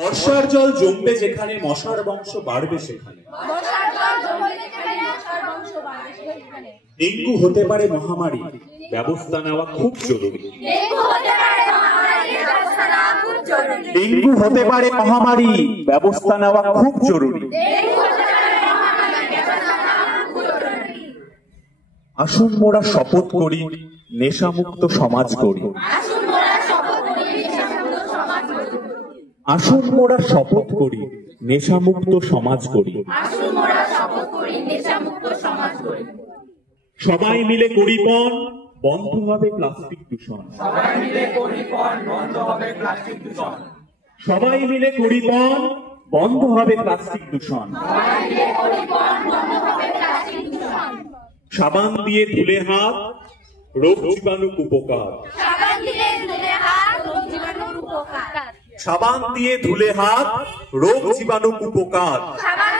বর্ষার জল জমবে যেখানে মশার বংশ বাড়বে সেখানে। ডেঙ্গু হতে পারে মহামারী, ব্যবস্থা নেওয়া খুব জরুরি। ডেঙ্গু হতে পারে মহামারী, ব্যবস্থা নেওয়া খুব জরুরি। আসুন মোরা শপথ করি, নেশামুক্ত সমাজ করি। আসুন মোরা শপথ করি, নেশামুক্ত সমাজ করি। সবাই মিলে করি পণ, বন্ধ হবে প্লাস্টিক দূষণ। সবাই মিলে করি পণ, বন্ধ হবে প্লাস্টিক দূষণ। সবাই মিলে করি পণ, বন্ধ হবে প্লাস্টিক দূষণ। সাবান দিয়ে ধুলে হাত, রোগ জীবাণু কুপোকার। সাবান দিয়ে ধুলে হাত, রোগ জীবাণু কুপোকার।